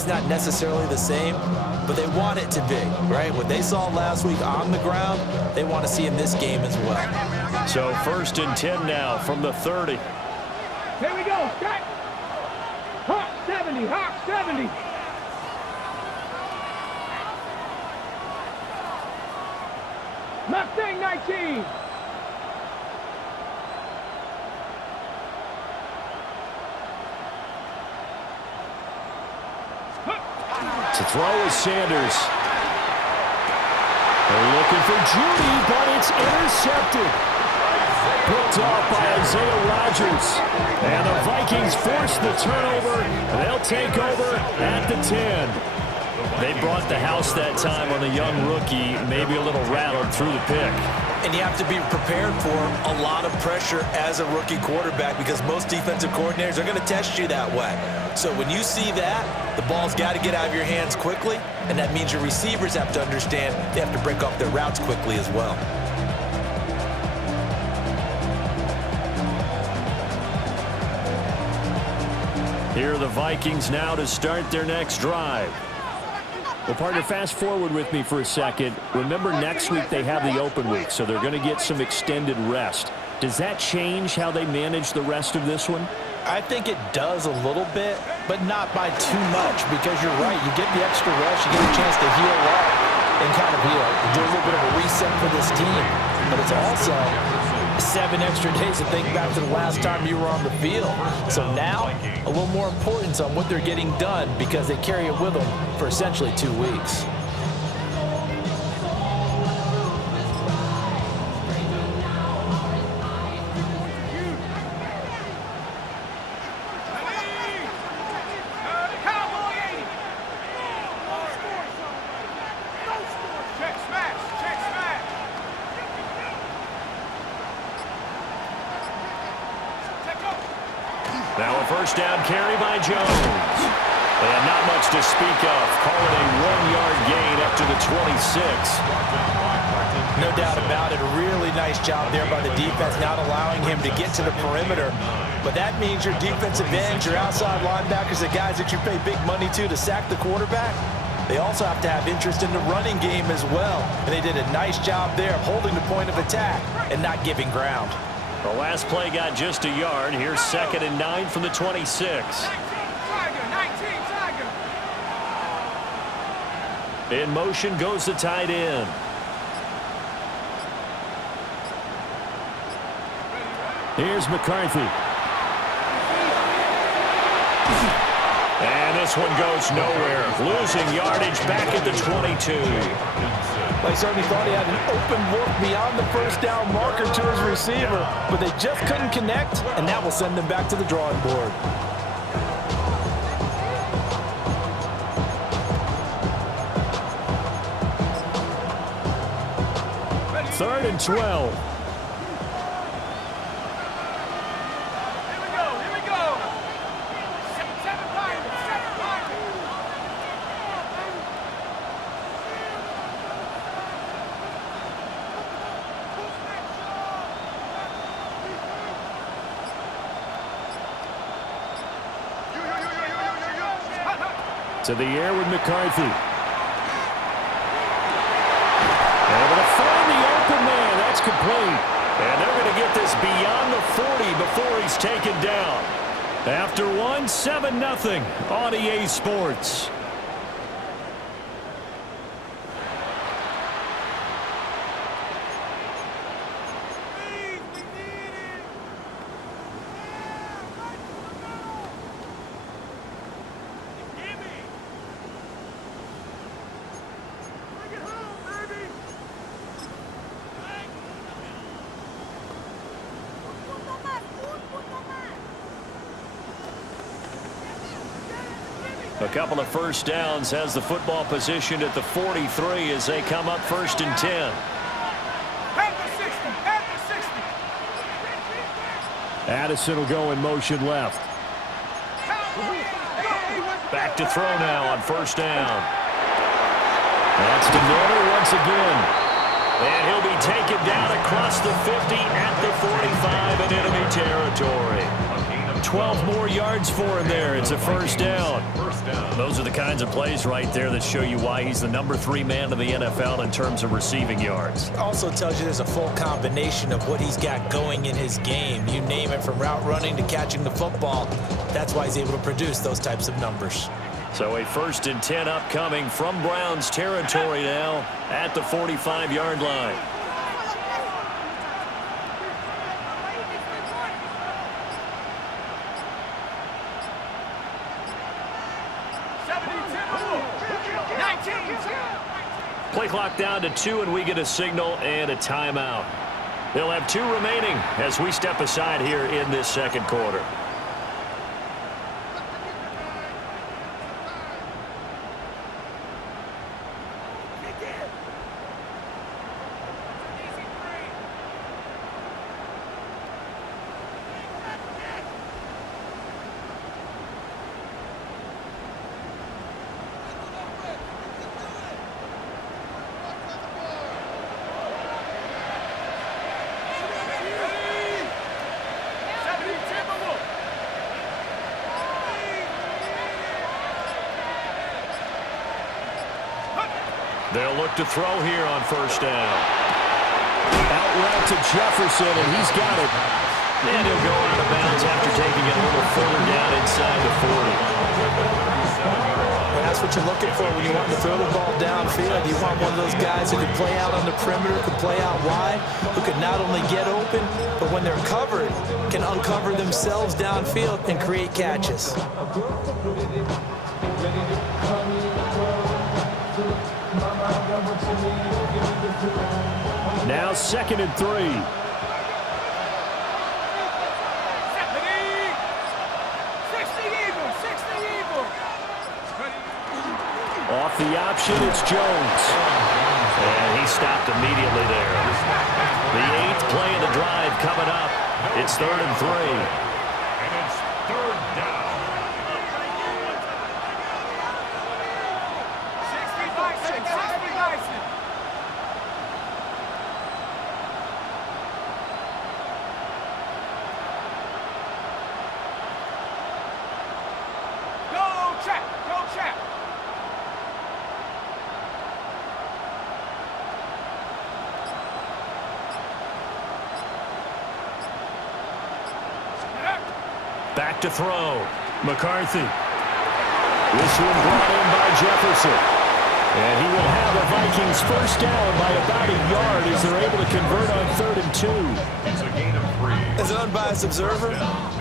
It's not necessarily the same, but they want it to be, right? What they saw last week on the ground, they want to see in this game as well. So 1st and 10 now from the 30. Here we go. Strike. Hawk 70. Hawk 70. Mustang 19. To throw is Sanders. They're looking for Judy, but it's intercepted. Picked off by Isaiah Rodgers. And the Vikings force the turnover. They'll take over at the 10. They brought the house that time on the young rookie, maybe a little rattled through the pick. And you have to be prepared for a lot of pressure as a rookie quarterback because most defensive coordinators are going to test you that way. So when you see that, the ball's got to get out of your hands quickly, and that means your receivers have to understand they have to break off their routes quickly as well. Here are the Vikings now to start their next drive. Well, partner, fast forward with me for a second. Remember, next week they have the open week, so they're going to get some extended rest. Does that change how they manage the rest of this one? I think it does a little bit, but not by too much, because you're right. You get the extra rest, you get a chance to heal up and kind of do a little bit of a reset for this team. But it's also 7 extra days to think back to the last time you were on the field. So now, a little more importance on what they're getting done because they carry it with them for essentially 2 weeks. Now a first down carry by Jones. And not much to speak of. Call it a 1-yard gain up to the 26. No doubt about it. A really nice job there by the defense, not allowing him to get to the perimeter. But that means your defensive ends, your outside linebackers, the guys that you pay big money to sack the quarterback, they also have to have interest in the running game as well. And they did a nice job there of holding the point of attack and not giving ground. The last play got just a yard. Here's 2nd and 9 from the 26. In motion goes the tight end. Here's McCarthy. And this one goes nowhere. Losing yardage back at the 22. They certainly thought he had an open look beyond the first down marker to his receiver, but they just couldn't connect, and that will send them back to the drawing board. Third and 12. To the air with McCarthy. Able to find the open man. That's complete. And they're going to get this beyond the 40 before he's taken down. After one, 7-0 on EA Sports. A couple of first downs has the football positioned at the 43 as they come up 1st and 10. Addison will go in motion left. Back to throw now on 1st down. That's to Miller once again. And he'll be taken down across the 50 at the 45 in enemy territory. 12 more yards for him there. It's a first down. Those are the kinds of plays right there that show you why he's the number 3 man in the NFL in terms of receiving yards. Also tells you there's a full combination of what he's got going in his game. You name it, from route running to catching the football. That's why he's able to produce those types of numbers. So a 1st and 10 upcoming from Browns territory now at the 45-yard line. Play clock down to 2, and we get a signal and a timeout. They'll have 2 remaining as we step aside here in this second quarter. They'll look to throw here on first down. Out route to Jefferson, and he's got it. And he'll go out of bounds after taking it a little further down inside the 40. And that's what you're looking for when you want to throw the ball downfield. You want one of those guys who can play out on the perimeter, can play out wide, who can not only get open, but when they're covered, can uncover themselves downfield and create catches. Now 2nd and 3. Off the option, it's Jones. And he stopped immediately there. The 8th play of the drive coming up. It's 3rd and 3. And it's 3rd down. 60 Bison. Go trap. Back to throw. McCarthy. This one brought in by Jefferson. And he will have the Vikings first down by about a yard as they're able to convert on 3rd and 2. It's a gain of 3. As an unbiased observer,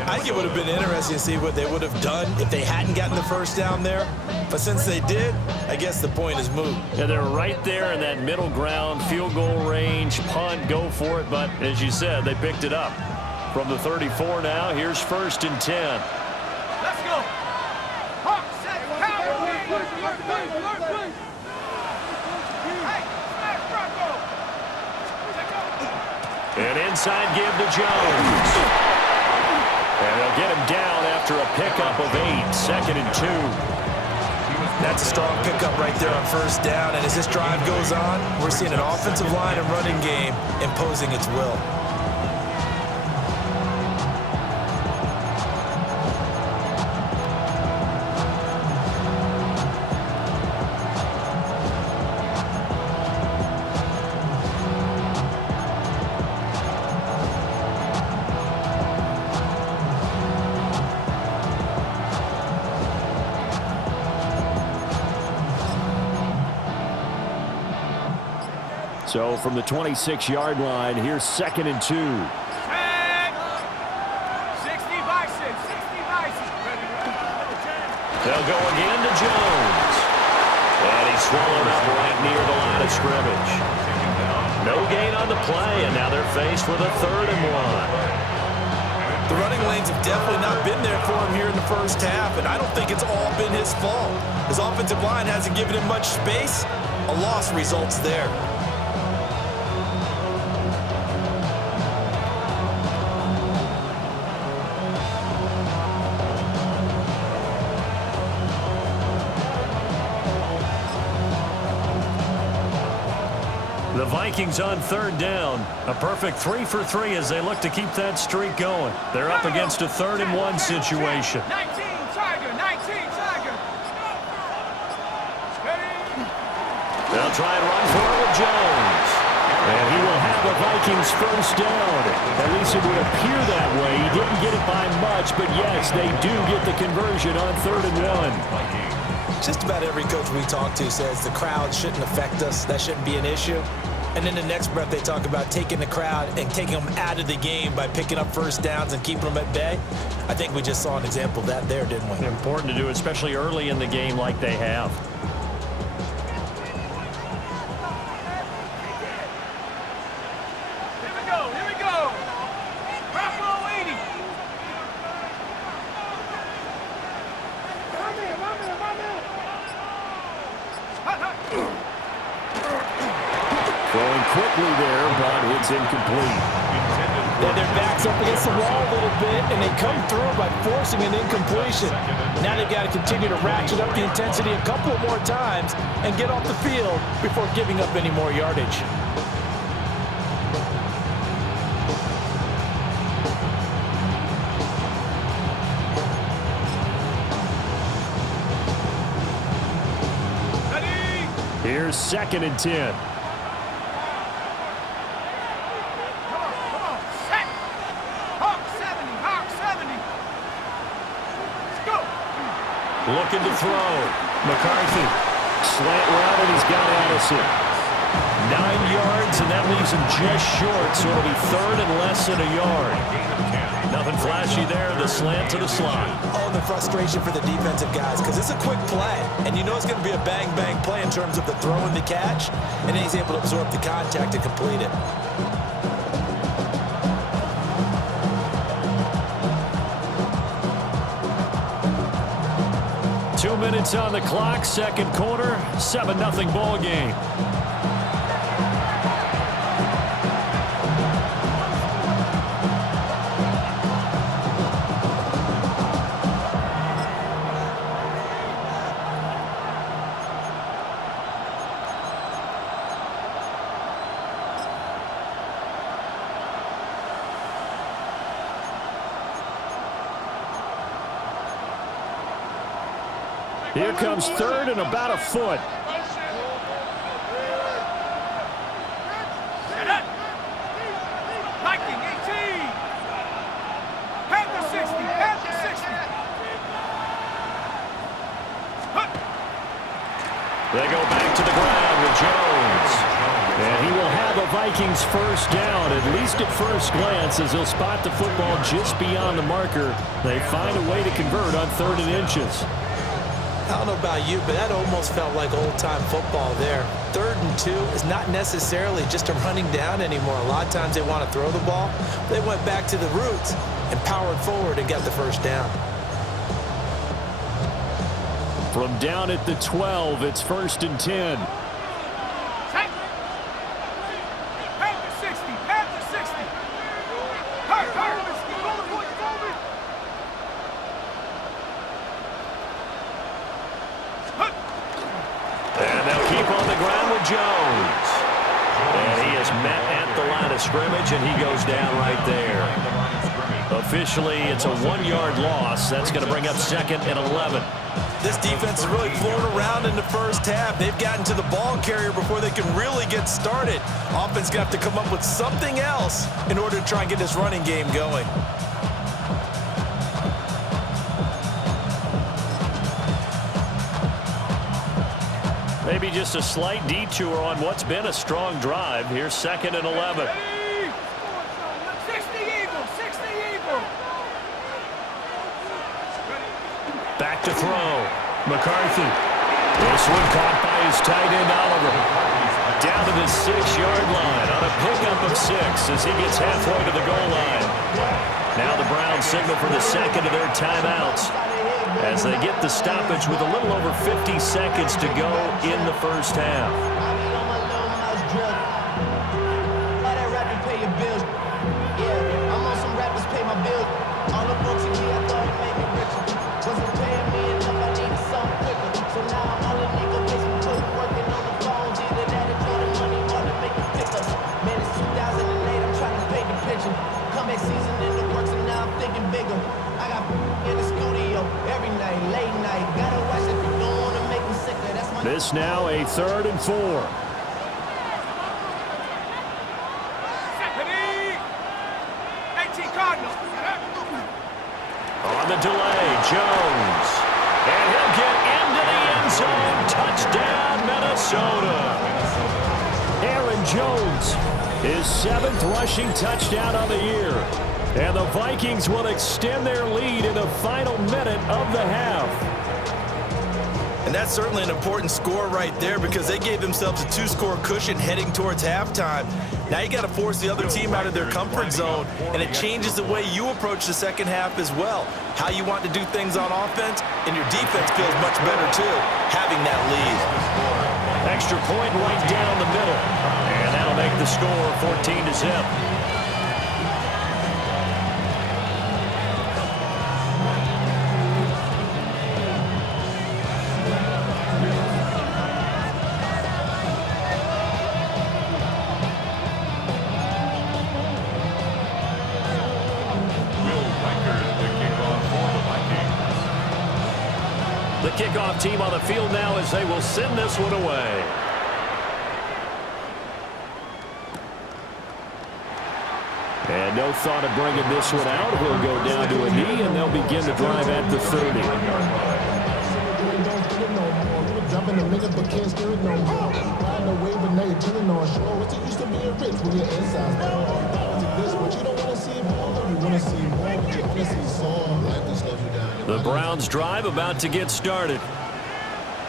I think it would have been interesting to see what they would have done if they hadn't gotten the first down there. But since they did, I guess the point is moot. Yeah, they're right there in that middle ground, field goal range, punt, go for it. But as you said, they picked it up. From the 34 now, here's 1st and 10. Let's go. Hawk, set, power. Alert. Hey, smash Bronco. An inside give to Jones. And they'll get him down after a pickup of 8, 2nd and 2. That's a strong pickup right there on first down. And as this drive goes on, we're seeing an offensive line and running game imposing its will. So from the 26-yard line, here's 2nd and 2. 60 Bison. They'll go again to Jones. And he's swallowed up right near the line of scrimmage. No gain on the play, and now they're faced with a 3rd and 1. The running lanes have definitely not been there for him here in the first half, and I don't think it's all been his fault. His offensive line hasn't given him much space. A loss results there. The Vikings on third down. A perfect 3 for 3 as they look to keep that streak going. They're up against a 3rd-and-1 situation. 19 Tiger, 19 Tiger. They'll try and run for it with Jones. And he will have the Vikings first down. At least it would appear that way. He didn't get it by much, but yes, they do get the conversion on 3rd-and-1. Just about every coach we talk to says the crowd shouldn't affect us. That shouldn't be an issue. And in the next breath, they talk about taking the crowd and taking them out of the game by picking up first downs and keeping them at bay. I think we just saw an example of that there, didn't we? Important to do, especially early in the game like they have. Throwing quickly there, but it's incomplete. Yeah, their back's up against the wall a little bit, and they come through by forcing an incompletion. Now they've got to continue to ratchet up the intensity a couple more times and get off the field before giving up any more yardage. Here's 2nd and 10. Looking to throw. McCarthy. Slant route, and he's got Addison. 9 yards, and that leaves him just short, so it'll be 3rd and less than a yard. Nothing flashy there. The slant to the slot. Oh, the frustration for the defensive guys, because it's a quick play, and you know it's going to be a bang-bang play in terms of the throw and the catch, and then he's able to absorb the contact and complete it. 2 minutes on the clock, 2nd quarter, 7-0 ball game. Here comes 3rd and about a foot. Viking 18. Panther 60. Panther 60. They go back to the ground with Jones. And he will have a Vikings first down, at least at first glance, as he'll spot the football just beyond the marker. They find a way to convert on 3rd and inches. I don't know about you, but that almost felt like old-time football there. 3rd and 2 is not necessarily just a running down anymore. A lot of times they want to throw the ball. They went back to the roots and powered forward and got the first down. From down at the 12, it's 1st and 10. Panther 60. Panther 60. And they'll keep on the ground with Jones. And he is met at the line of scrimmage, and he goes down right there. Officially, it's a 1-yard loss. That's going to bring up 2nd and 11. This defense is really flown around in the first half. They've gotten to the ball carrier before they can really get started. Offense going to have to come up with something else in order to try and get this running game going. Maybe just a slight detour on what's been a strong drive. Here's 2nd and 11. 60 Eagle. 60 Eagle. Back to throw. McCarthy. This one caught by his tight end, Oliver. Down to the 6-yard line on a pickup of 6 as he gets halfway to the goal line. Now the Browns signal for the 2nd of their timeouts as they get the stoppage with a little over 50 seconds to go in the first half. This now a 3rd and 4. On the delay, Jones. And he'll get into the end zone. Touchdown, Minnesota. Aaron Jones, his 7th rushing touchdown on the year. And the Vikings will extend their lead in the final minute of the half. And that's certainly an important score right there because they gave themselves a 2-score cushion heading towards halftime. Now you got to force the other team out of their comfort zone, and it changes the way you approach the second half as well. How you want to do things on offense, and your defense feels much better too, having that lead. Extra point right down the middle, and that'll make the score 14-0. The kickoff team on the field now as they will send this one away. And no thought of bringing this one out. He'll go down to a knee, and they'll begin the drive at the 30. The Browns drive about to get started.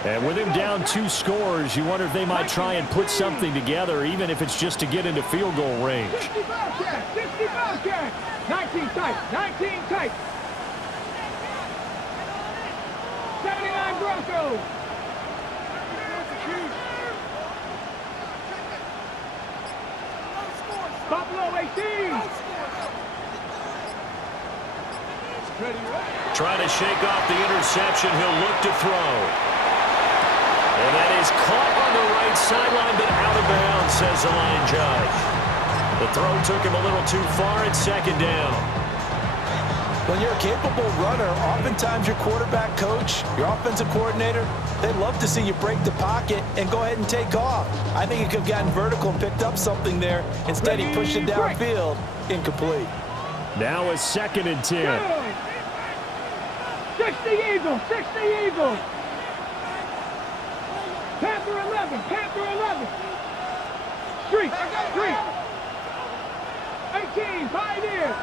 And with him down 2 scores, you wonder if they might try and put something together, even if it's just to get into field goal range. 65 carries, 19 tight, 19 tight. 79 Broncos. Buffalo 18. Trying to shake off the interception. He'll look to throw. And that is caught on the right sideline, but out of bounds, says the line judge. The throw took him a little too far. It's 2nd down. When you're a capable runner, oftentimes your quarterback coach, your offensive coordinator, they'd love to see you break the pocket and go ahead and take off. I think he could have gotten vertical and picked up something there. Instead, he pushed it downfield. Incomplete. Now a 2nd and 10. 60 Eagles, 60 Eagles. Panther 11, Panther 11. Street, street. 18, Pioneer.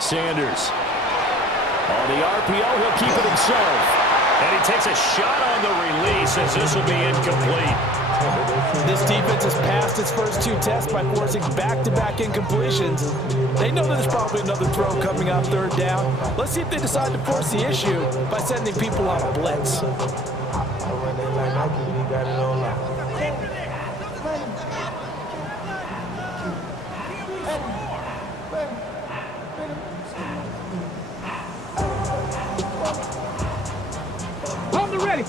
Sanders. On the RPO, he'll keep it himself. And he takes a shot on the release as this will be incomplete. This defense has passed its first 2 tests by forcing back-to-back incompletions. They know there's probably another throw coming on 3rd down. Let's see if they decide to force the issue by sending people on a blitz.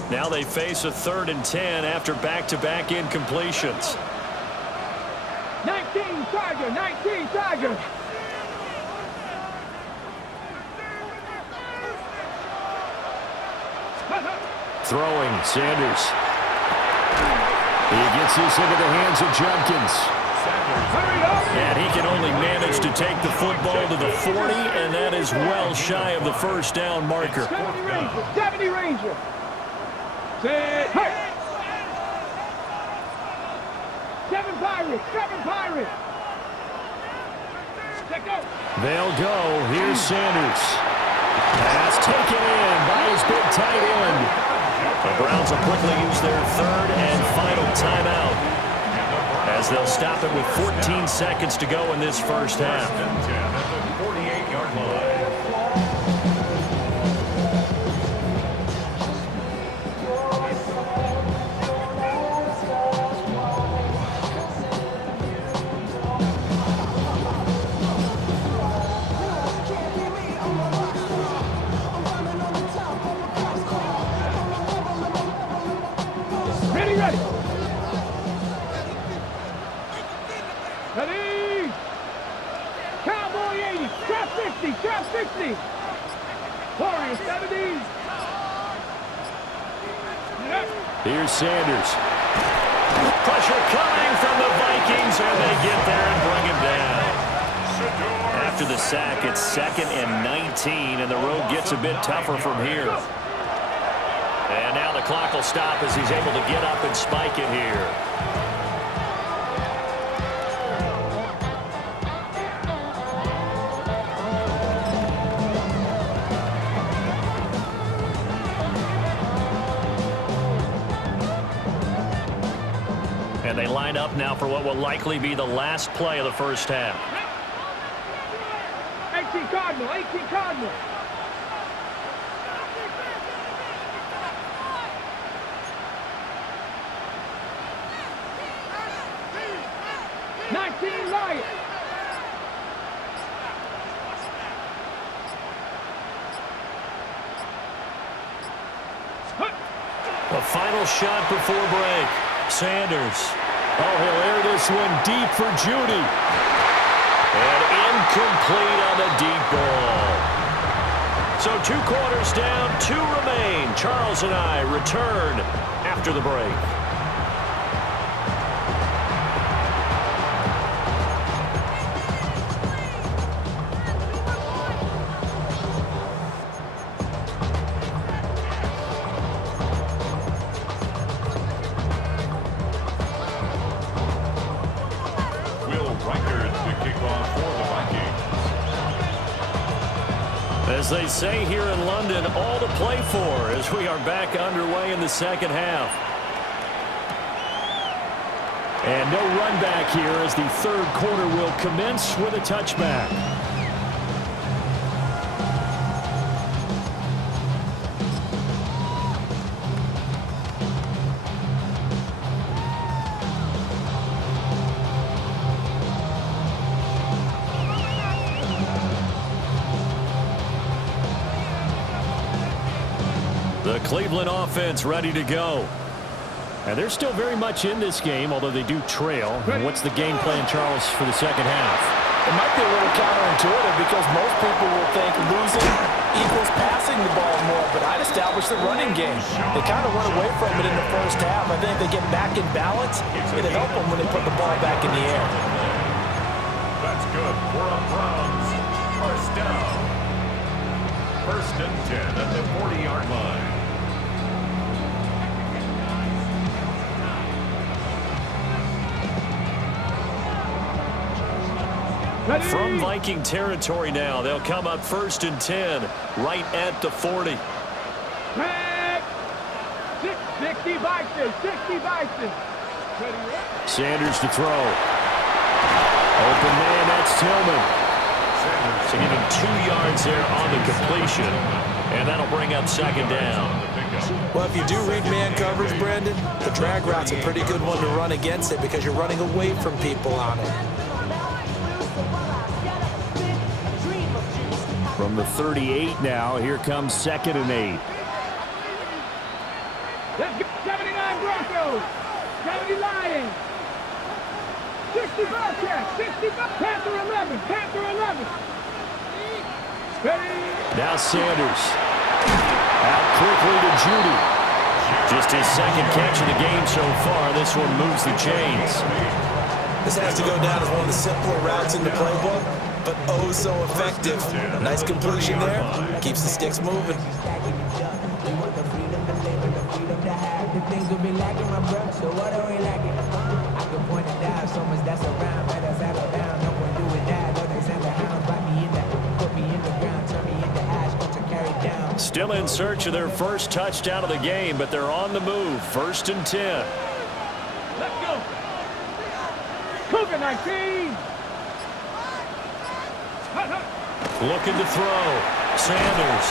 Now they face a 3rd and 10 after back-to-back incompletions. 19 Tiger, 19 Tiger. Throwing, Sanders. He gets this into the hands of Junkins. And he can only manage to take the football to the 40, and that is well shy of the 1st down marker. 70 Ranger. Set. Hey. 7 Pirates, 7 Pirates. They'll go. Here's Sanders. Pass taken in by his big tight end. The Browns will quickly use their 3rd and final timeout, as they'll stop it with 14 seconds to go in this first half. 48-yard line. Trap 60, trap 60. Warrior 70. Here's Sanders. Pressure coming from the Vikings, and they get there and bring him down. After the sack, it's 2nd and 19, and the road gets a bit tougher from here. And now the clock will stop as he's able to get up and spike it here. And they line up now for what will likely be the last play of the first half. 18 Cardinal, 18 Cardinal. Lion. A final shot before break. Sanders. Oh, he'll air this one deep for Judy. And incomplete on the deep ball. So 2 quarters down, 2 remain. Charles and I return after the break. As they say here in London, all to play for as we are back underway in the second half. And no run back here as the third quarter will commence with a touchback. The Cleveland offense ready to go. And they're still very much in this game, although they do trail. What's the game plan, Charles, for the second half? It might be a little counterintuitive because most people will think losing equals passing the ball more, but I'd establish the running game. They kind of went away from it in the first half. I think they get back in balance. It'll help them when they put the ball back in the air. That's good for a Browns first down. 1st and 10 at the 40-yard line. From Viking territory now, they'll come up 1st and 10, right at the 40. 60 Vikings, 60 Vikings. Sanders to throw. Open man, that's Tillman. So give him 2 yards there on the completion, and that'll bring up 2nd down. Well, if you do read man coverage, Brandon, the drag route's a pretty good one to run against it because you're running away from people on it. From the 38 now, here comes 2nd and 8. Let's go. 79 Broncos, 70 Lions, 60 Bearcats, 60 Panther 11, Panther 11. Ready? Now Sanders. Out quickly to Judy. Just his 2nd catch of the game so far. This one moves the chains. This has to go down as one of the simpler routes in the playbook, but oh so effective. Nice completion there. Keeps the sticks moving. Things will be lacking my breath, so what are we lacking? I can point it down, so much that's around, but that's out of bound. No one do it now, no they send the hounds, bite me in the, put me in the ground, turn me into ash, want to carry down. Still in search of their first touchdown of the game, but they're on the move. 1st and 10. Let's go. Cougar 19. Looking to throw. Sanders.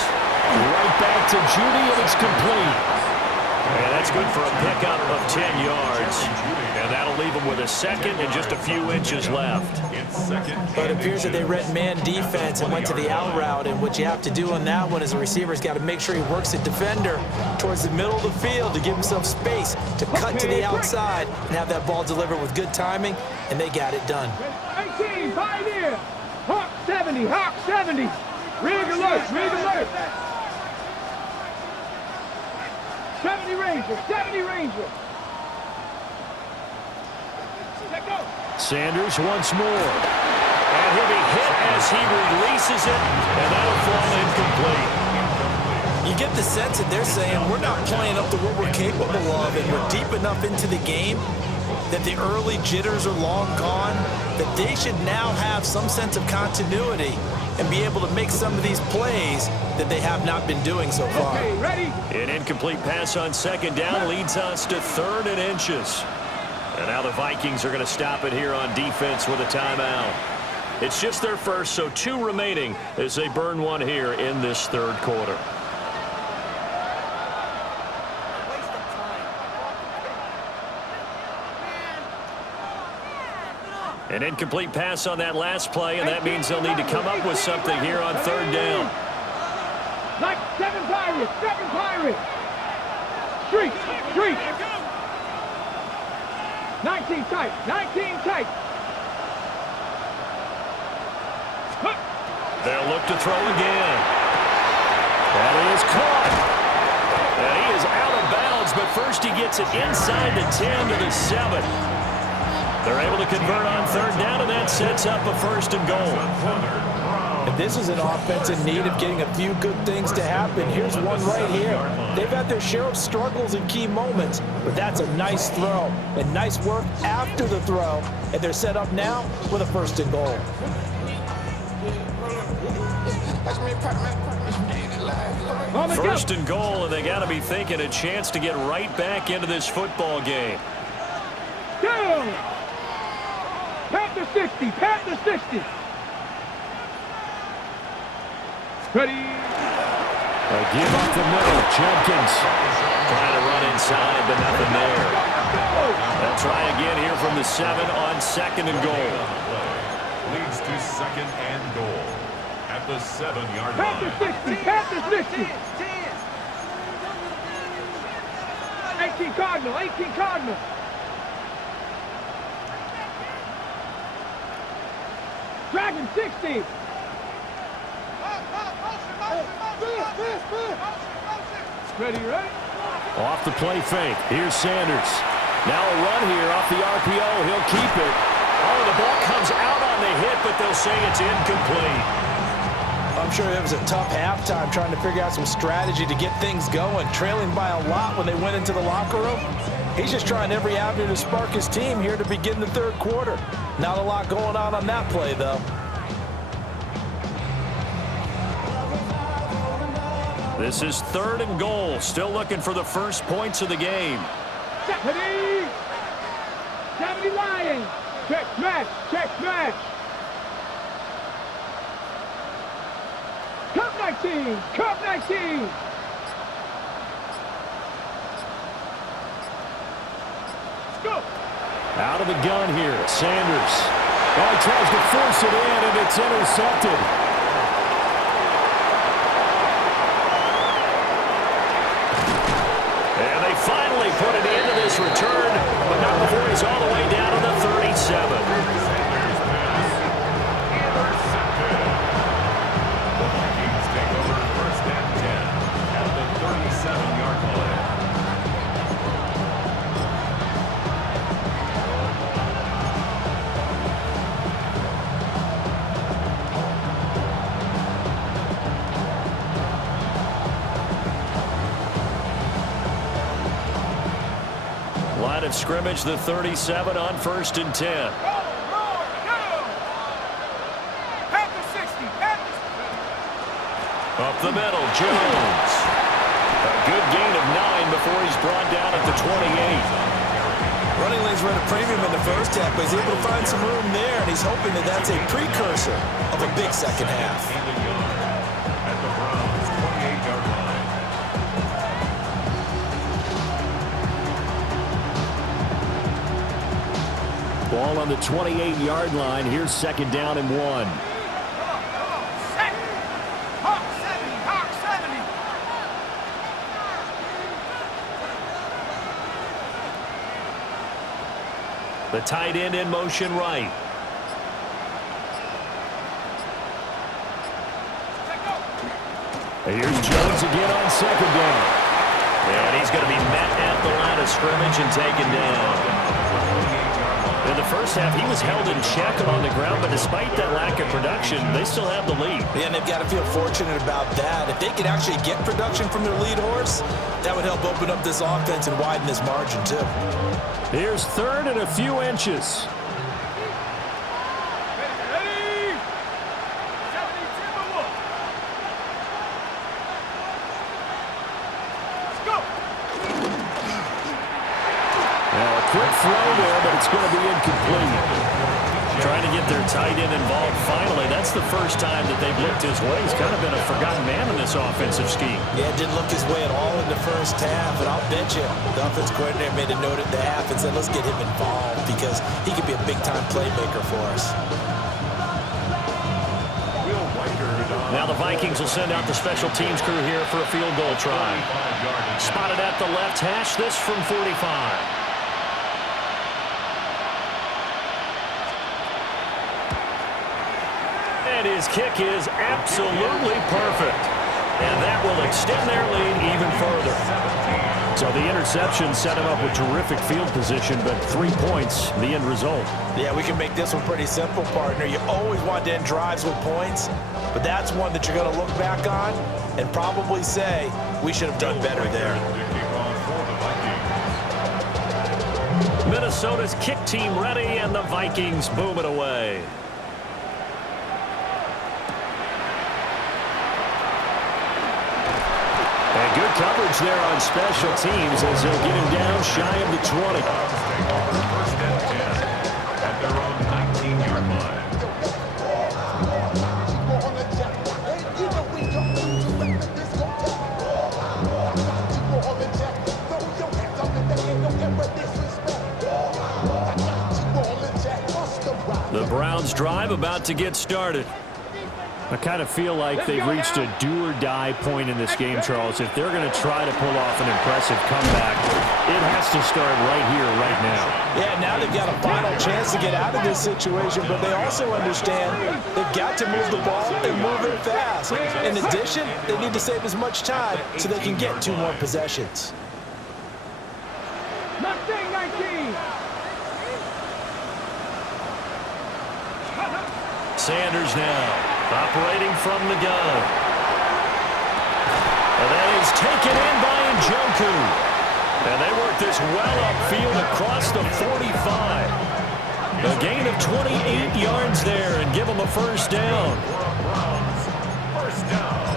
Right back to Judy, and it's complete. And that's good for a pickup of 10 yards. And that'll leave them with a 2nd and just a few inches left. But it appears that they read man defense and went to the out route. And what you have to do on that one is the receiver's got to make sure he works the defender towards the middle of the field to give himself space to cut to the outside and have that ball delivered with good timing. And they got it done. 18, Pioneer, Hawk 70. 70, Hawk 70. Rig alert, rig alert. 70 Ranger, 70 Ranger. Let go. Sanders once more. And he'll be hit as he releases it, and that'll fall incomplete. You get the sense that they're saying we're not playing up to what we're capable of, and we're deep enough into the game that the early jitters are long gone, that they should now have some sense of continuity and be able to make some of these plays that they have not been doing so far. Okay, ready? An incomplete pass on second down leads us to 3rd and inches. And now the Vikings are going to stop it here on defense with a timeout. It's just their first, so 2 remaining as they burn one here in this 3rd quarter. An incomplete pass on that last play, and that means they'll need to come up with something here on 3rd down. Like 7 Pirates, 7 Pirates. Street, street. 19 tight, 19 tight. They'll look to throw again. That is caught. And he is out of bounds, but first he gets it inside the 10 to the 7. They're able to convert on 3rd down, and that sets up a 1st and goal. And this is an offense in need of getting a few good things to happen. Here's one right here. They've had their share of struggles in key moments, but that's a nice throw and nice work after the throw. And they're set up now with a 1st and goal. First and goal, and they got to be thinking a chance to get right back into this football game. Down. Panther 60, Panther 60. Ready. A give up the middle. Jenkins trying to run inside, but nothing there. They'll try again here from the 7 on 2nd and goal. Leads to 2nd and goal at the 7-yard line. Panther 60, Panther 60. 18 Cardinal, 18 Cardinal. Dragon 60. Ready, right? Off the play fake. Here's Sanders. Now a run here off the RPO. He'll keep it. Oh, the ball comes out on the hit, but they'll say it's incomplete. I'm sure it was a tough halftime trying to figure out some strategy to get things going, trailing by a lot when they went into the locker room. He's just trying every avenue to spark his team here to begin the 3rd quarter. Not a lot going on that play, though. This is 3rd and goal. Still looking for the first points of the game. 70. 70 Lions. Check smash, check smash. Cup 19, Cup 19. Let's go. Out of the gun here, Sanders. Oh, he tries to force it in, and it's intercepted. And they finally put it into this return, but not before he's all the way down to the 37. Line of scrimmage, the 37 on 1st and 10. Up the middle, Jones. A good gain of 9 before he's brought down at the 28. Running lanes were at a premium in the first half, but he's able to find some room there, and he's hoping that that's a precursor of a big second half. At the Browns' 28-yard line. Ball on the 28-yard line. Here's 2nd down and 1. The tight end in motion right. Here's Jones again on second down. And he's going to be met at the line of scrimmage and taken down. In the first half, he was held in check on the ground, but despite that lack of production, they still have the lead. Yeah, and they've got to feel fortunate about that. If they could actually get production from their lead horse, that would help open up this offense and widen this margin, too. Here's third and a few inches. Quick throw there, but it's going to be incomplete. Trying to get their tight end involved finally. That's the first time that they've looked his way. He's kind of been a forgotten man in this offensive scheme. Yeah, it didn't look his way at all in the first half, and I'll bet you the offense coordinator made a note at the half and said, let's get him involved because he could be a big-time playmaker for us. Now the Vikings will send out the special teams crew here for a field goal try. Spotted at the left hash, this from 45. His kick is absolutely perfect. And that will extend their lead even further. So the interception set him up with terrific field position, but 3 points, the end result. Yeah, we can make this one pretty simple, partner. You always want to end drives with points, but that's one that you're going to look back on and probably say, we should have done better there. Minnesota's kick team ready, and the Vikings boom it away. And good coverage there on special teams as they'll get him down shy of the 20. First and 10 at their own 19-yard line. The Browns drive about to get started. I kind of feel like they've reached a do-or-die point in this game, Charles. If they're going to try to pull off an impressive comeback, it has to start right here, right now. Yeah, now they've got a final chance to get out of this situation, but they also understand they've got to move the ball and move it fast. In addition, they need to save as much time so they can get 2 more possessions. Mustang 19. Sanders now. Operating from the gun. And that is taken in by Njoku. And they work this well upfield across the 45. A gain of 28 yards there and give them a first down. First down.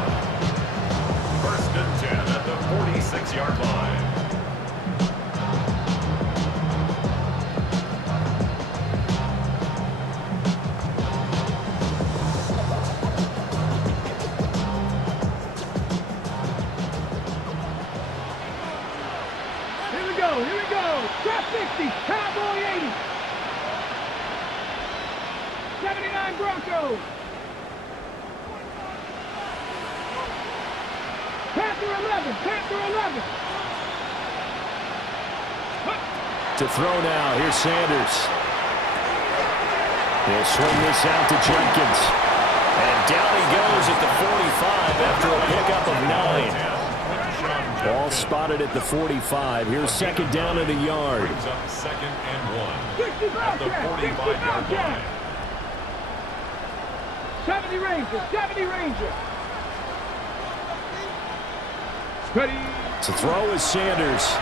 First and 10 at the 46-yard line. Here we go. Trap 60. Cowboy 80. 79 Broncos. Panther 11. Panther 11. To throw now, here's Sanders. He'll swing this out to Jenkins. And down he goes at the 45 after a pickup of 9. Ball spotted at the 45. Here's second down at a yard. Brings up second and 1 60 at the 45-yard line. 70 Rangers. 70 Rangers. Ready. To throw is Sanders.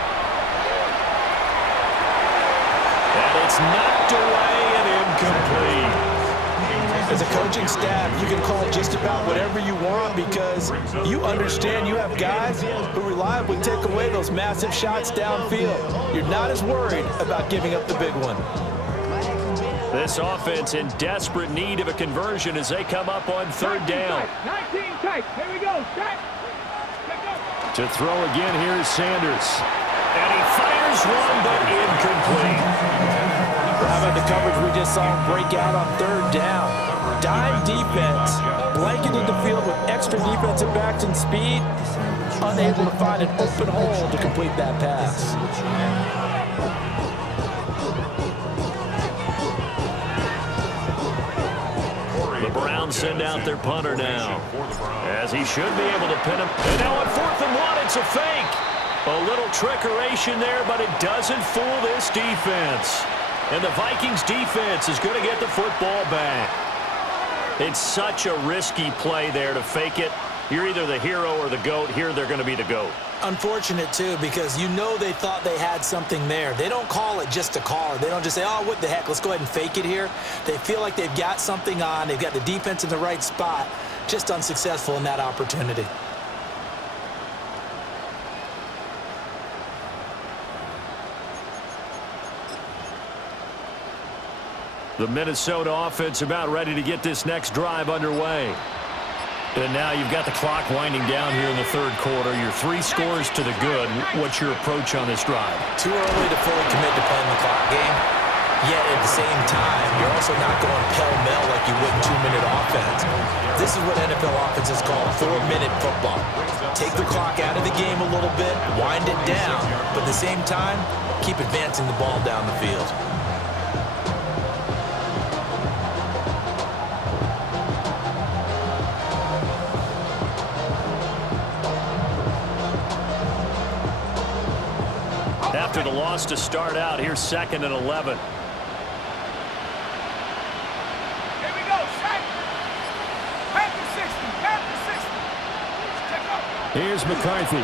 And it's knocked away and incomplete. As a coaching staff, you can call just about whatever you want because you understand you have guys who reliably take away those massive shots downfield. You're not as worried about giving up the big one. This offense in desperate need of a conversion as they come up on third down. 19 tight. Here we go. Set. To throw again, here's Sanders. And he fires one, but incomplete. How about the coverage we just saw break out on third down? Dime defense, blanketed the field with extra defensive backs and speed, unable to find an open hole to complete that pass. The Browns Browns send out their punter now, as he should be able to pin him. And now on 4th and 1, it's a fake. A little trickeration there, but it doesn't fool this defense. And the Vikings defense is going to get the football back. It's such a risky play there to fake it. You're either the hero or the GOAT. Here they're going to be the GOAT. Unfortunate, too, because you know they thought they had something there. They don't call it just to call it. They don't just say, oh, what the heck, let's go ahead and fake it here. They feel like they've got something on. They've got the defense in the right spot. Just unsuccessful in that opportunity. The Minnesota offense about ready to get this next drive underway. And now you've got the clock winding down here in the third quarter. Your 3 scores to the good. What's your approach on this drive? Too early to fully commit to playing the clock game. Yet at the same time, you're also not going pell-mell like you would 2-minute offense. This is what NFL offenses call 4-minute football. Take the clock out of the game a little bit, wind it down, but at the same time, keep advancing the ball down the field. After the loss to start out, here's 2nd and 11. Here we go, Shaq. Panther 60, Panther 60. Check up. Here's McCarthy.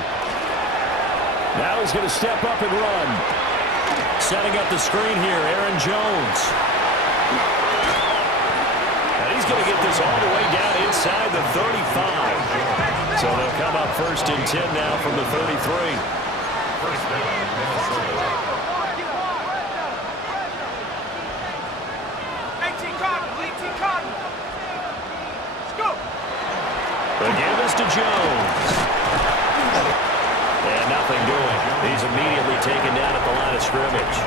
Now he's going to step up and run. Setting up the screen here, Aaron Jones. And he's going to get this all the way down inside the 35. So they'll come up 1st and 10 now from the 33. First down, Minnesota. 18 Cardinal. Scoop. The give is to Jones. And nothing doing. He's immediately taken down at the line of scrimmage.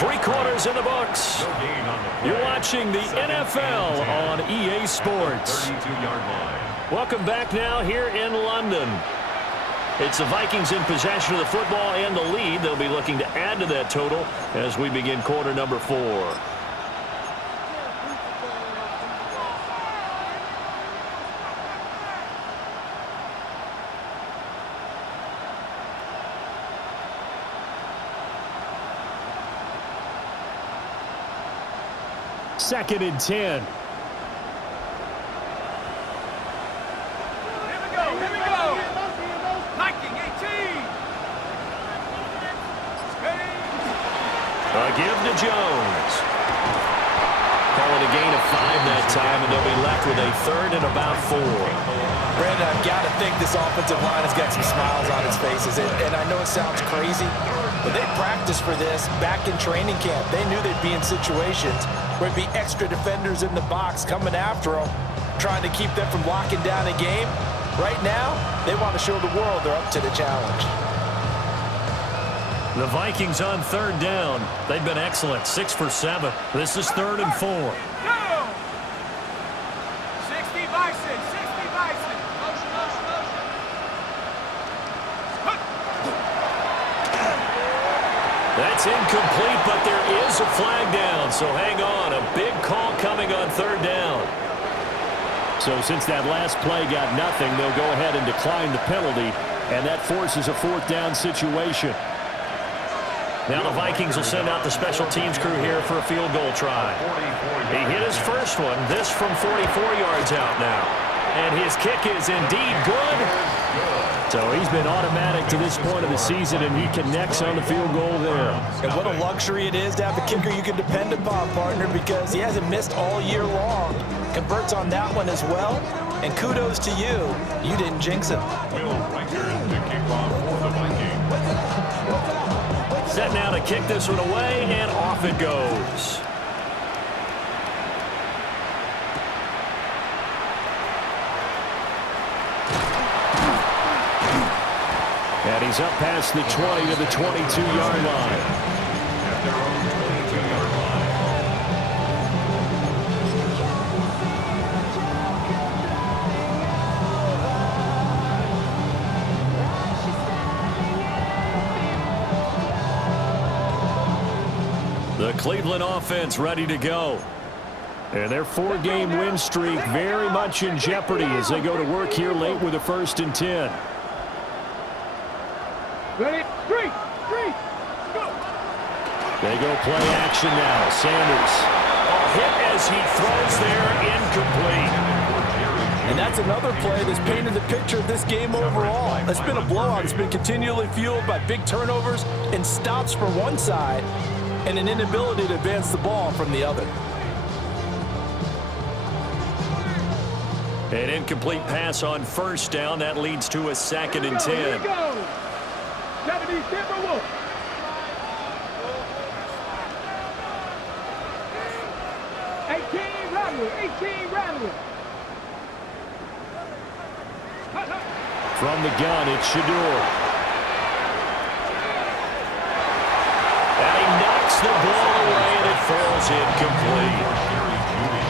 3 quarters in the books. You're watching the NFL on EA Sports. 32-yard line. Welcome back now here in London. It's the Vikings in possession of the football and the lead. They'll be looking to add to that total as we begin quarter number 4. Second and 10. Here we go. Viking 18. A give to Jones. Call it a gain of 5 that time, and they'll be left with a 3rd and about 4. Brandon, I've got to think this offensive line has got some smiles on its faces. And I know it sounds crazy, but they practiced for this back in training camp. They knew they'd be in situations where it'd be extra defenders in the box coming after them, trying to keep them from locking down a game. Right now, they want to show the world they're up to the challenge. The Vikings on 3rd down. They've been excellent, 6 for 7. This is 3rd and 4. Go. 60 Bison. That's incomplete, but there is a flag down, so hang on. A big call coming on 3rd down. So since that last play got nothing, they'll go ahead and decline the penalty, and that forces a 4th down situation. Now the Vikings will send out the special teams crew here for a field goal try. He hit his first one, this from 44 yards out now. And his kick is indeed good. So he's been automatic to this point of the season, and he connects on the field goal there. And what a luxury it is to have a kicker you can depend upon, partner, because he hasn't missed all year long. Converts on that one as well. And kudos to you. You didn't jinx him. Will Riker to kick off for the Vikings. Set now to kick this one away, and off it goes. And he's up past the 20 to the 22-yard line. At their own 22-yard line. The Cleveland offense ready to go. And their 4-game win streak very much in jeopardy as they go to work here late with a 1st and 10. Ready? 3, go! They go play action now. Sanders. A hit as he throws there, incomplete. And that's another play that's painted the picture of this game overall. It's been a blowout. It's been continually fueled by big turnovers and stops from one side and an inability to advance the ball from the other. An incomplete pass on 1st down. That leads to a 2nd and 10. Here we go. 70 Timberwolves. 18 Rattler. From the gun, it's Shador. And he knocks the ball away, and it falls incomplete.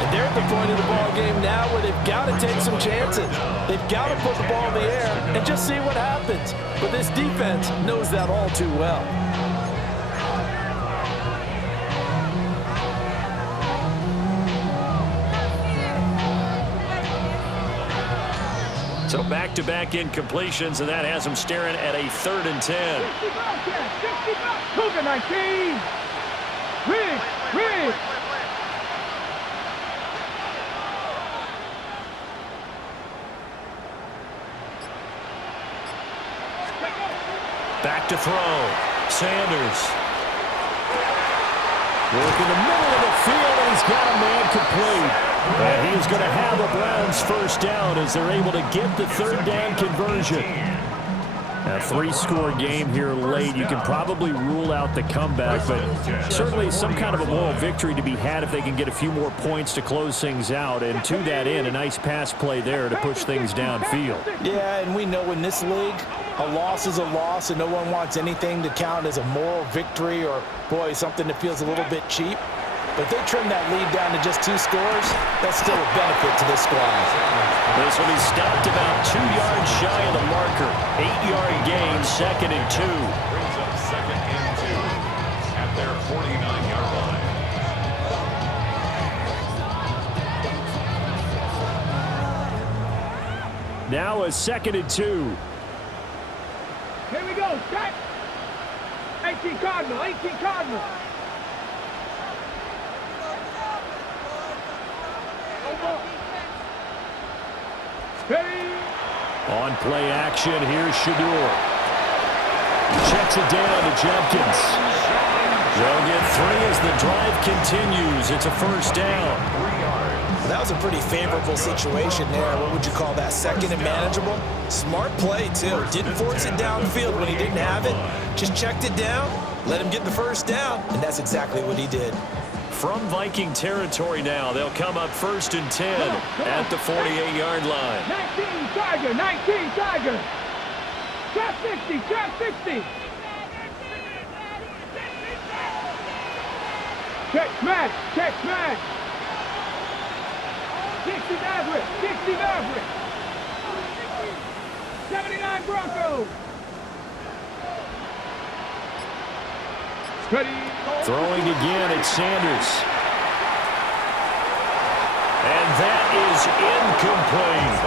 And they're at the point of the ball game now where they've got to take some chances. They've got to put the ball in the air and just see what happens. But this defense knows that all too well. So back-to-back incompletions, and that has them staring at a 3rd and 10. 60 Cougar 19. Rig. Back to throw. Sanders. Work in the middle of the field, and he's got a man complete. And he's going to have the Browns 1st down as they're able to get the 3rd down conversion. A 3-score game here late. You can probably rule out the comeback, but certainly some kind of a moral victory to be had if they can get a few more points to close things out. And to that end, a nice pass play there to push things downfield. Yeah, and we know in this league, a loss is a loss, and no one wants anything to count as a moral victory or, boy, something that feels a little bit cheap. But if they trim that lead down to just 2 scores, that's still a benefit to this squad. This will be stopped about 2 yards shy of the marker. 8-yard gain, 2nd and 2. Brings up 2nd and 2 at their 49-yard line. Now a 2nd and 2. Here we go. Start. 18 Cardinal. Steady. On play action, here's Shador. Checks it down to Jenkins. They'll get 3 as the drive continues. It's a 1st down. That was a pretty favorable situation there. What would you call that? 2nd and manageable? Smart play, too. Didn't force it downfield when he didn't have it. Just checked it down, let him get the 1st down, and that's exactly what he did. From Viking territory now, they'll come up 1st and 10 at the 48-yard line. 19 Tiger. Trap 60. Check smash. 60 Maverick. 79 Broncos. Ready. Throwing again, it's Sanders. And that is incomplete.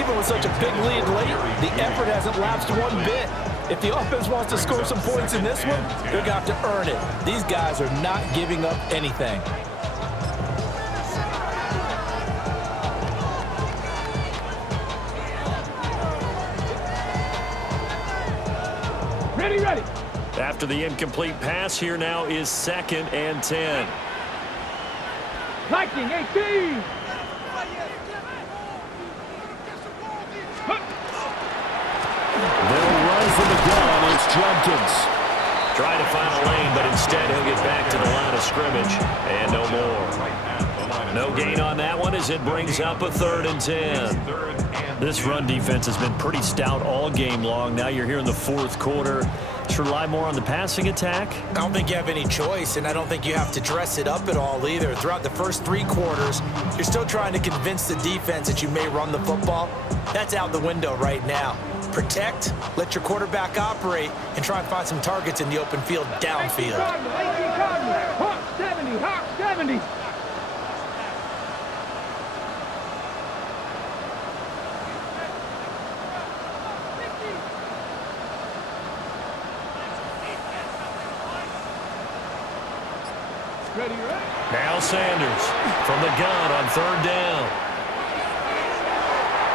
Even with such a big lead late, the effort hasn't lapsed one bit. If the offense wants to score some points in this one, they're going to have to earn it. These guys are not giving up anything. Ready. After the incomplete pass, here now is 2nd and 10. Viking 18. They'll run from the gun. It's Jenkins. Trying to find a lane, but instead he'll get back to the line of scrimmage. And no more. No gain on that one as it brings up a 3rd and 10. This run defense has been pretty stout all game long. Now you're here in the 4th quarter. Should rely more on the passing attack? I don't think you have any choice, and I don't think you have to dress it up at all either. Throughout the first 3 quarters, you're still trying to convince the defense that you may run the football. That's out the window right now. Protect, let your quarterback operate, and try and find some targets in the open field downfield. 18 Cardinal. Hawk 70. Now Sanders from the gun on third down.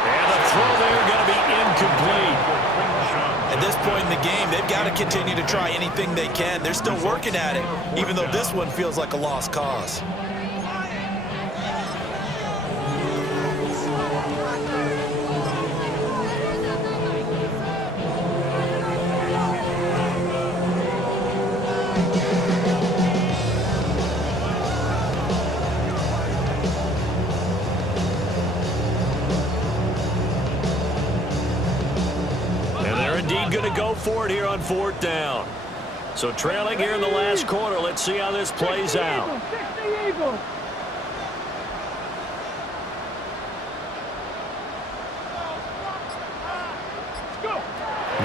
And the throw there going to be incomplete. At this point in the game, they've got to continue to try anything they can. They're still working at it, even though this one feels like a lost cause. Going to go for it here on fourth down. So trailing here in the last quarter. Let's see how this plays out.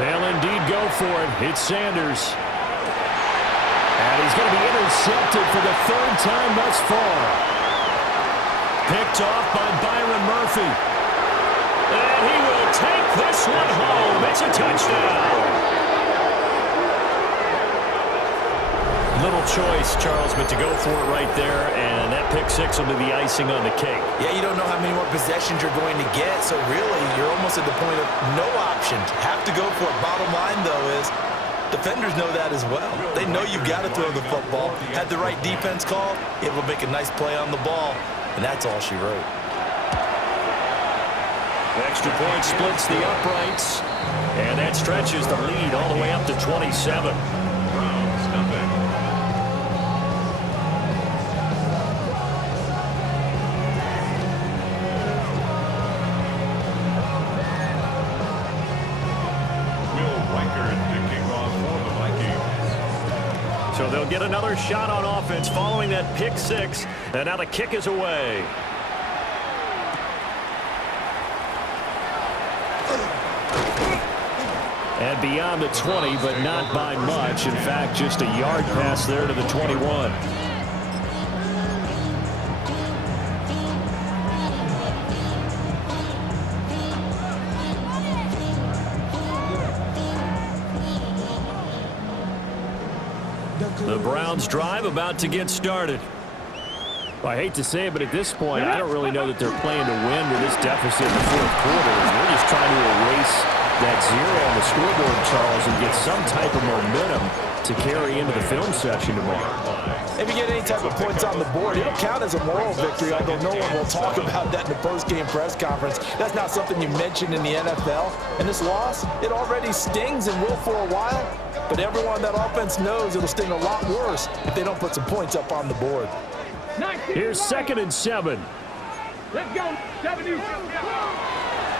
They'll indeed go for it. It's Sanders. And he's going to be intercepted for the third time thus far. Picked off by Byron Murphy. And he will take this one home. It's a touchdown. Little choice, Charles, but to go for it right there, and that pick six will be the icing on the cake. Yeah, you don't know how many more possessions you're going to get, so really, you're almost at the point of no option. Have to go for it. Bottom line, though, is defenders know that as well. They know you've got to throw the football. Had the right defense call, it will make a nice play on the ball, and that's all she wrote. Extra point splits the uprights, and that stretches the lead all the way up to 27. So they'll get another shot on offense following that pick six, and now the kick is away. And beyond the 20, but not by much. In fact, just a yard pass there to the 21. The Browns drive about to get started. Well, I hate to say it, but at this point, I don't really know that they're playing to win with this deficit in the fourth quarter. They're just trying to erase that zero on the scoreboard, Charles, and get some type of momentum to carry into the film session tomorrow. If you get any type of points on the board, it'll count as a moral victory, although no one will talk about that in the post-game press conference. That's not something you mentioned in the NFL. And this loss, it already stings and will for a while, but everyone on that offense knows it'll sting a lot worse if they don't put some points up on the board. Here's 2nd and 7. Let's go. 70.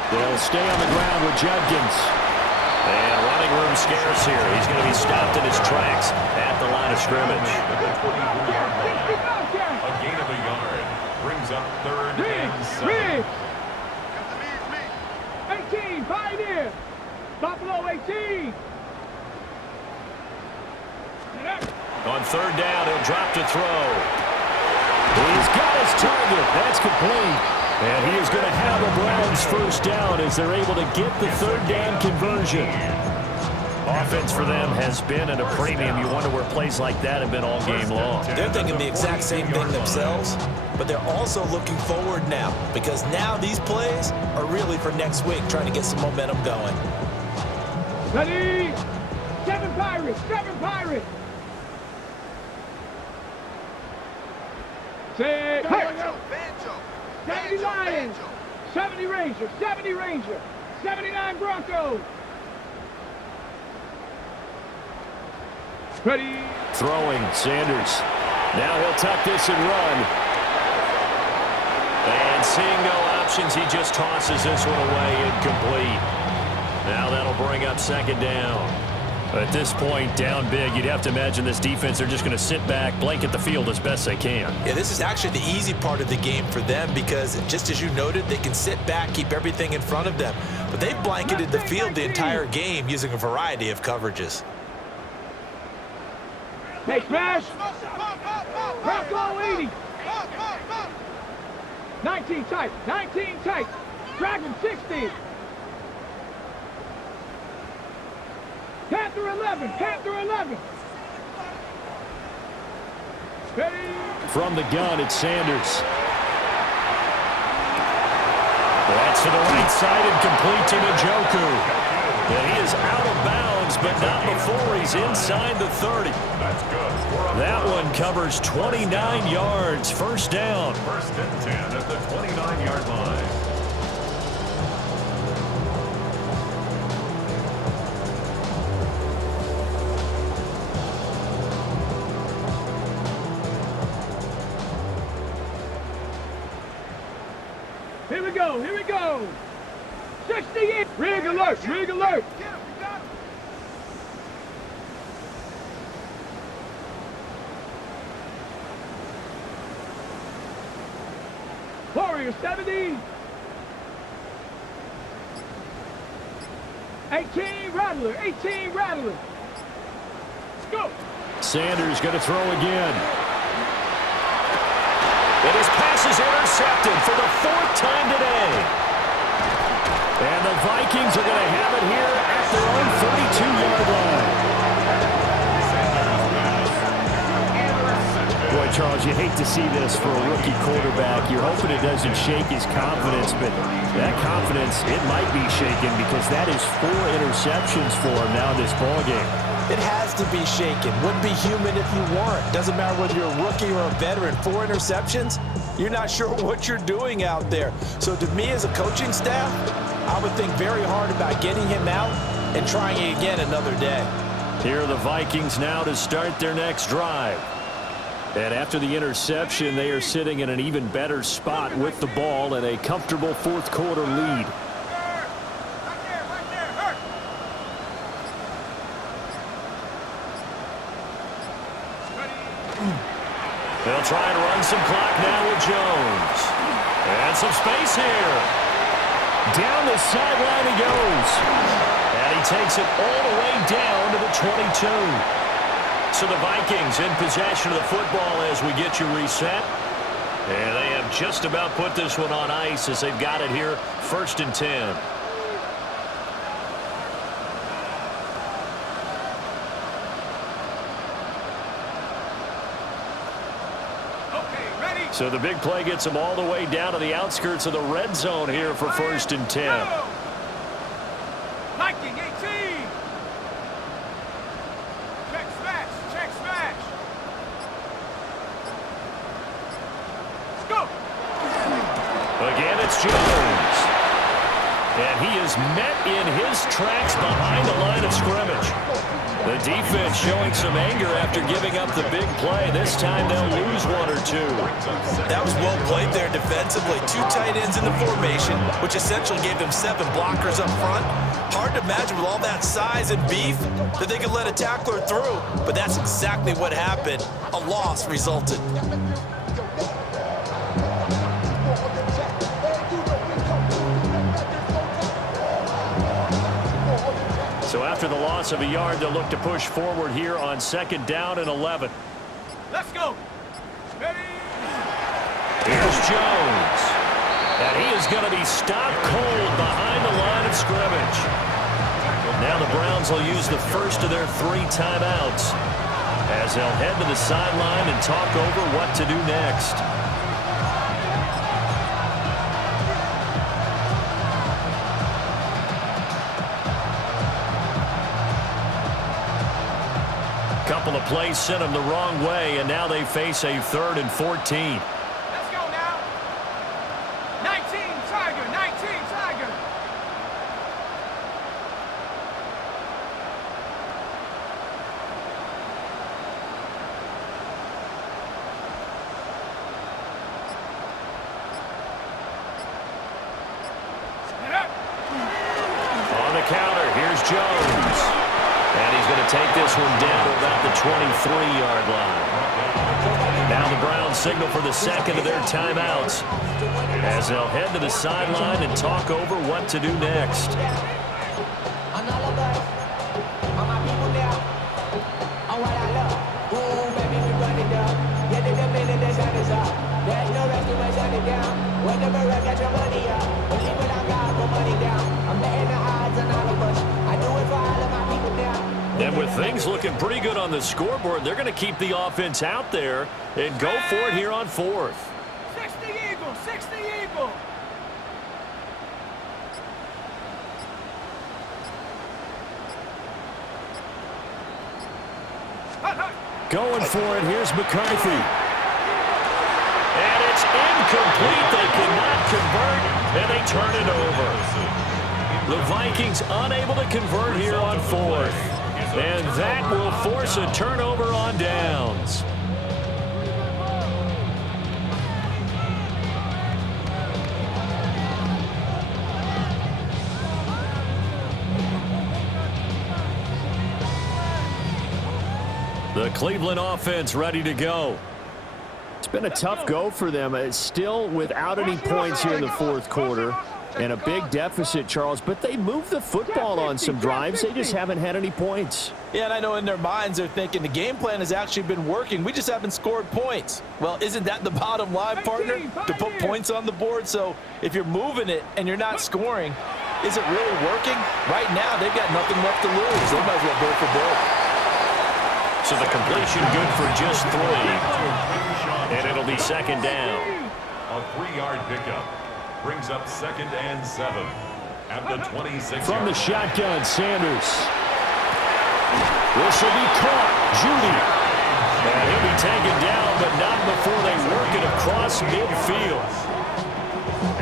They'll stay on the ground with Judkins. And running room scarce here. He's going to be stopped in his tracks at the line of scrimmage. A gain of a yard brings up 3rd and 7. 18, Pioneer. Buffalo 18. On 3rd down, he'll drop to throw. He's got his target. That's complete. And he is going to have the Browns first down as they're able to get the 3rd down conversion. Offense for them has been at a premium. You wonder where plays like that have been all game long. They're thinking the exact same thing themselves, but they're also looking forward now because now these plays are really for next week, trying to get some momentum going. Ready? 7 Pirates. 7 Pirates. Say, hey. 70 Lions. 70 Rangers. 70 Rangers. 79 Broncos. Ready. Throwing, Sanders. Now he'll tuck this and run. And seeing no options, he just tosses this one away, incomplete. Now that'll bring up 2nd down. At this point, down big, you'd have to imagine this defense, they're just going to sit back, blanket the field as best they can. Yeah, this is actually the easy part of the game for them because, just as you noted, they can sit back, keep everything in front of them. But they've blanketed the field the entire game using a variety of coverages. Hey, smash. Bronco 80. 19 tight. 19 tight. Dragon 60. Panther 11. Panther 11. From the gun, it's Sanders. That's to the right side and complete to Njoku. And he is out of bounds, but not before he's inside the 30. That's good. That one covers 29 yards. First down. First and 10 at the 29-yard line. Here we go, here we go. 68. Rig alert, rig alert. Warrior 70. 18 Rattler, 18 Rattler. Let's go. Sanders going to throw again. And his pass is intercepted for the 4th time today. And the Vikings are going to have it here at their own 32-yard line. Boy, Charles, you hate to see this for a rookie quarterback. You're hoping it doesn't shake his confidence, but that confidence, it might be shaken because that is 4 interceptions for him now in this ballgame. It has to be shaken. Wouldn't be human if you weren't. Doesn't matter whether you're a rookie or a veteran. 4 interceptions, you're not sure what you're doing out there. So to me as a coaching staff, I would think very hard about getting him out and trying it again another day. Here are the Vikings now to start their next drive. And after the interception, they are sitting in an even better spot with the ball and a comfortable 4th quarter lead. They'll try and run some clock now with Jones. And some space here. Down the sideline he goes. And he takes it all the way down to the 22. So the Vikings in possession of the football as we get you reset. And they have just about put this one on ice as they've got it here. 1st and 10. So the big play gets them all the way down to the outskirts of the red zone here for 1st and 10. Viking 18. Check smash, check smash. Let's go. Again, it's Jones. And he is met in his tracks behind the line of scrimmage. The defense showing some anger after giving up the big play. This time they'll lose 1 or 2. That was well played there defensively. 2 tight ends in the formation, which essentially gave them 7 blockers up front. Hard to imagine with all that size and beef that they could let a tackler through. But that's exactly what happened. A loss resulted. So after the loss of a yard, they'll look to push forward here on 2nd down and 11. Let's go. Ready. Here's Jones. And he is going to be stopped cold behind the line of scrimmage. Now the Browns will use the first of their 3 timeouts as they'll head to the sideline and talk over what to do next. Couple of plays sent them the wrong way, and now they face a 3rd and 14. Let's go now. 19 Tiger, 19 Tiger. On the counter, here's Jones. And he's going to take this one down to about the 23-yard line. Now the Browns signal for the 2nd of their timeouts as they'll head to the sideline and talk over what to do next. Then with Things looking pretty good on the scoreboard. They're going to keep the offense out there and go for it here on fourth. 60 Eagle, 60 Eagle. Going for it. Here's McCarthy. And it's incomplete. They could not convert, and they turn it over. The Vikings unable to convert here on fourth. And that will force a turnover on downs. The Cleveland offense ready to go. It's been a tough go for them. It's still without any points here in the fourth quarter. And a big deficit, Charles, but they moved the football on some drives. They just haven't had any points. Yeah, and I know in their minds they're thinking the game plan has actually been working. We just haven't scored points. Well, isn't that the bottom line, partner? To put points on the board. So if you're moving it and you're not scoring, is it really working? Right now, they've got nothing left to lose. They might as well go for broke. So the completion good for just 3. And it'll be second down. A 3-yard pickup brings up 2nd and 7 at the 26. From the shotgun, Sanders. This will be caught. Judy. And he'll be taken down, but not before they work it across midfield.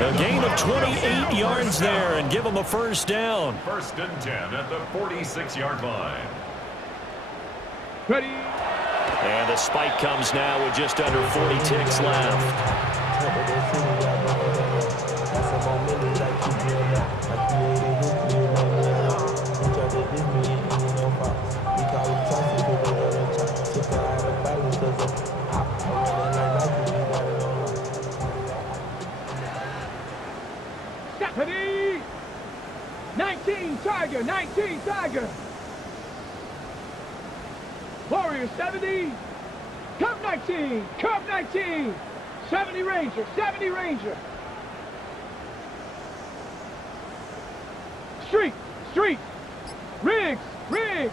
A gain of 28 yards there and give them a first down. 1st and 10 at the 46-yard line. Ready. And the spike comes now with just under 40 ticks left. Stephanie. 19 Tiger, 19 Tiger. Warrior 70. Cub 19, Cub 19. 70 Ranger, 70 Ranger. Street, Street. Riggs, Riggs.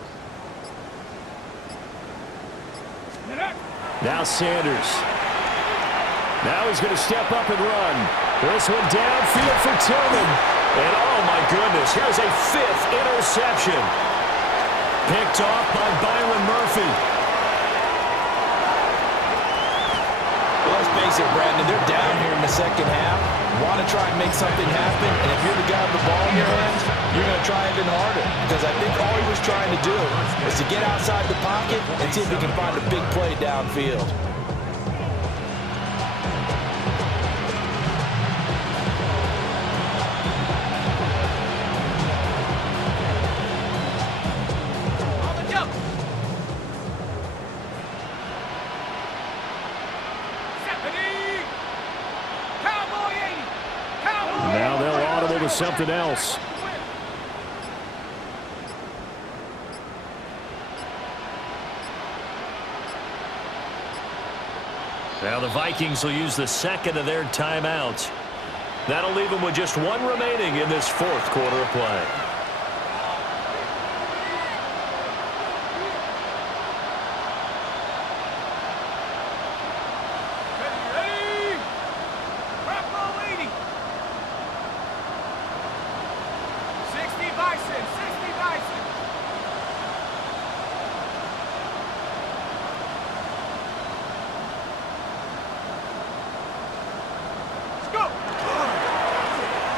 Now Sanders. Now he's going to step up and run. This one downfield for Tillman. And oh my goodness, here's a 5th interception. Picked off by Byron Murphy. Well, let's face it, Brandon, they're down here in the second half. Want to try and make something happen, and if you're the guy with the ball in your hands, you're going to try even harder. Because I think all he was trying to do is to get outside the pocket and see if he can find a big play downfield. Now they'll audible to something else. Now the Vikings will use the 2nd of their timeouts. That'll leave them with just 1 remaining in this 4th quarter of play.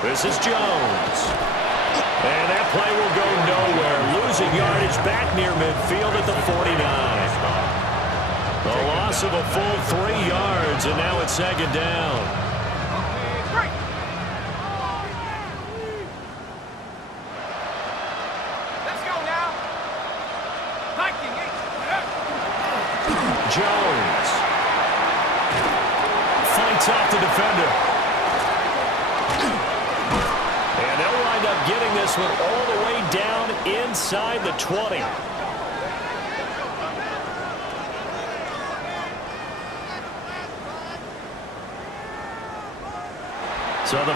This is Jones. And that play will go nowhere. Losing yardage back near midfield at the 49. A loss of a full 3 yards, and now it's 2nd down. Let's go now. Viking. Jones fights off the defender. And they'll wind up getting this one all the way down inside the 20. So the